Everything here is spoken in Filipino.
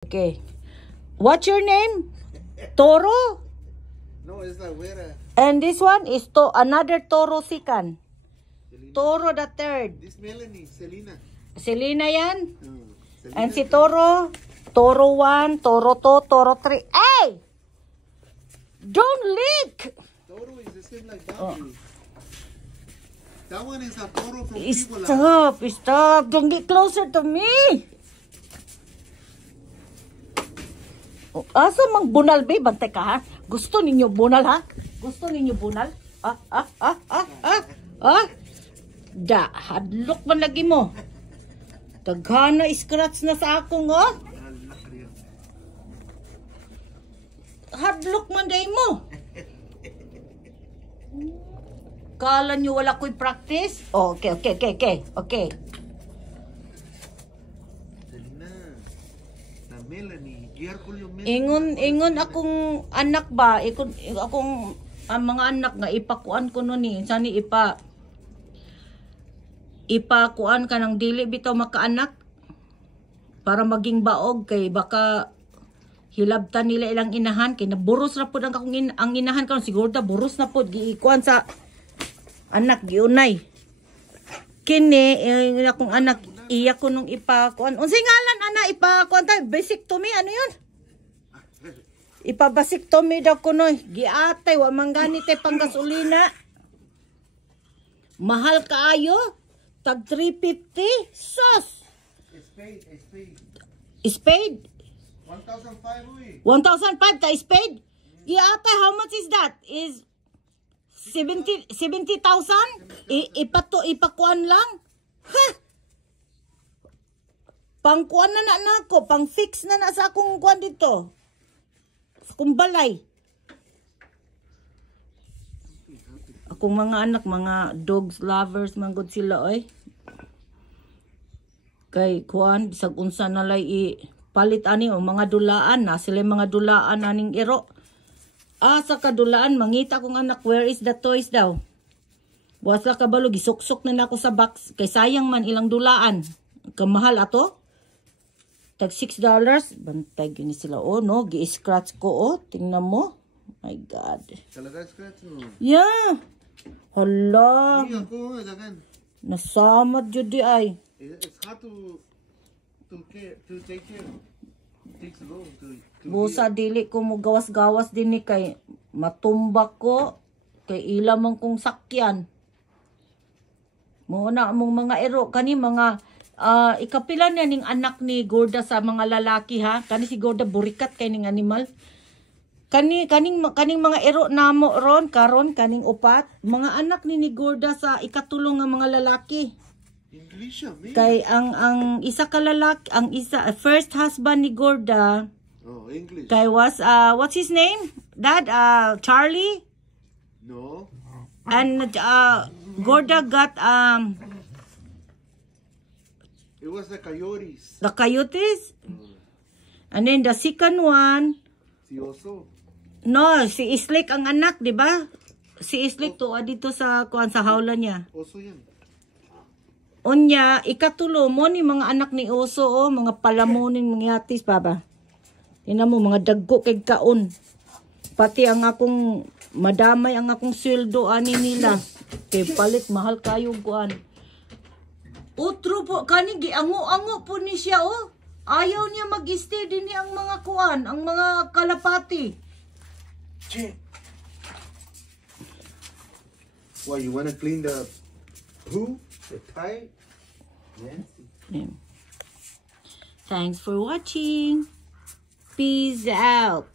Okay. What's your name? Toro? No, it's la güera. And this one is another Toro Sikan. Toro the third. This Melanie, Selena. Selena yan. Selena. And si Toro. Toro 1, Toro 2, Toro 3. Hey! Don't leak! Toro is the same like Bobby. That one is a Toro from Stop! Stop! Don't get closer to me! Asa mang bunal, babe? Bantay ka, ha? Gusto ninyo bunal, ha? Gusto ninyo bunal? Da, hadlok man lagi mo. Taghana scratch na sa akong, oh. Hadlok man day mo. Kala nyo wala ko'y practice? Oh, okay. Selena. Na Melanie. Ingon akong anak ba? Akong mga anak nga ipakuan ko nun eh. Sani ipakuan ka ng dili bitaw makaanak para maging baog kay baka hilabtan nila ilang inahan kay naburos na pud ang inahan karon siguro da buros na pud giikuan sa anak giunay kini akong anak iya ko nung ipakuan unsay ngalan ana ipakuan ta vasectomy ano yun ipabasectomy daw ko noy giatay wa manggani tay panggasolina mahal kaayo tag 350 sus spade 1,500. 1,500 ka spade? Ata, how much is that? Is 70,000? Ipakuan lang? Ha? Pangkuan na ako. Pang fix na sa akong kuan dito. Sa akong balay. Akong mga anak, mga dogs lovers, mga good sila, oy. Kay kuan, bisag unsa na lay palit ani o mga dulaan na sila mga dulaan aning iro. Sa kadulaan mangita kong anak where is the toys daw. Wasa kabalo gisuksok na nako sa box kay sayang man ilang dulaan. Kamahal ato. Tag $6. Bantay gini sila no gi-scratch ko tingnan mo. My god. Talaga scratch mo. Yeah. Hala. Hindi ako dagan. Nasamad jud di ay. It's hard to take care. It takes long to Busa dili ko mo gawas-gawas din ni kay matumba ko kay ila man kong sakyan. Muna among mga ero kani mga ikapila na ning anak ni Gorda sa mga lalaki ha. Kani si Gorda burikat kay ning animal. Kaning mga ero namo ron karon kaning upat mga anak ni Gorda sa ikatulong nga mga lalaki. English man. Kay ang isa ka lalaki, ang isa first husband ni Gorda. Oh, English. Kay was what's his name? Dad Charlie? No. And Gorda got It was the Coyotes. the Coyotes. And then the second one, Si Oso. no, si Islik ang anak, di ba? Si Islik to dito sa kuan sa hawla niya. Oso yan. Unya, ikatulo mo ni mga anak ni Oso, mga palamuning mga yatis, baba. Tingnan mo, mga dagko kay kaon. Pati ang akong, madamay ang akong sweldo, ani nila. Kay palit, mahal kayo kuan. Utro po, kani, giango-ango po ni siya, Ayaw niya mag-stay din niya ang mga kuan, ang mga kalapati. Why, you wanna clean the poo? The tie? Yes. Thanks for watching. Peace out.